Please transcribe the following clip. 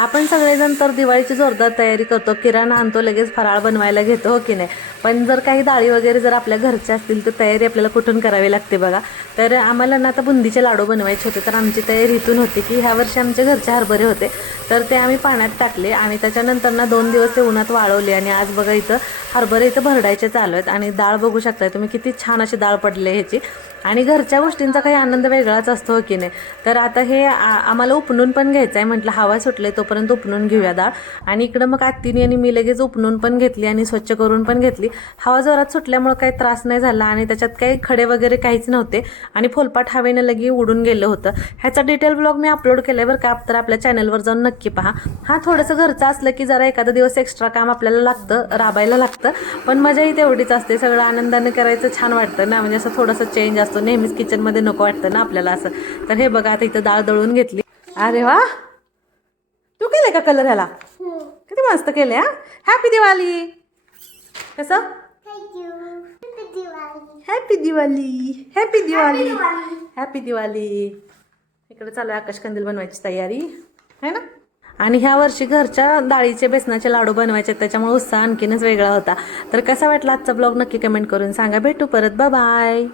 आपण सगळेजण तर दिवाळीची जोरदार तयारी करतो. किराणा आणतो लगेच फराळ बनवायला घेतो हो की नाही? पण जर काही डाळी वगैरे जर आपल्या घरच्या असतील तर तयारी आपल्याला कुठून करावी लागते बघा. तर आम्हाला ना आता बुंदीचे लाडू बनवायचे होते. तर आमची तयारी इथून होती की ह्या वर्षी आमच्या घरचे हरभरे होते. तर ते आम्ही पाण्यात टाकले आणि त्याच्यानंतर ना दोन दिवस ते उन्हात वाळवले आणि आज बघा इथं हरभरे इथं भरडायचे चालू आहेत. आणि डाळ बघू शकताय तुम्ही किती छान अशी डाळ पडली ह्याची. आणि घरच्या गोष्टींचा काही आनंद वेगळाच असतो हो की नाही? तर आता हे आ- आम्हाला उपणून पण घ्यायचं आहे म्हटलं हवा सुटले तोपर्यंत उपणून घेऊया डाळ आणि इकडं मग आत्तीने आणि मी लगेच उपणून पण घेतली आणि स्वच्छ करून पण घेतली. हवा जोरात सुटल्यामुळं काही त्रास नाही झाला आणि त्याच्यात काही खडे वगैरे काहीच नव्हते. आणि फोलपाट हवेनं लगे उडून गेलं होतं. ह्याचा डिटेल ब्लॉग मी अपलोड केल्यावर बरं का? तर आपल्या चॅनलवर जाऊन नक्की पहा. हा थोडंसं घरचं असलं की जरा एखादा दिवस एक्स्ट्रा काम आपल्याला लागतं राबायला लागतं. पण मजाही तेवढीच असते. सगळं आनंदाने करायचं छान वाटतं ना? म्हणजे असं थोडंसं चेंज असतं. नेहमीच किचनमध्ये नको वाटतं ना आपल्याला असं. तर हे बघा आता इथं डाळ दळून घेतली. अरे वा! तू केलंय का कलर ह्याला? किती मस्त केले हा? हॅपी दिवाळी कसं. Happy Diwali happy Diwali happy Diwali इकडे चालू आहे आकाशकंदील बनवायची तयारी. है ना? आणि ह्या वर्षी घरच्या डाळीचे बेसनाचे लाडू बनवायचे त्याच्यामुळे उत्साह आणखीनच वेगळा होता. तर कसा वाटला आजचा ब्लॉग नक्की कमेंट करून सांगा. भेटू परत. बाय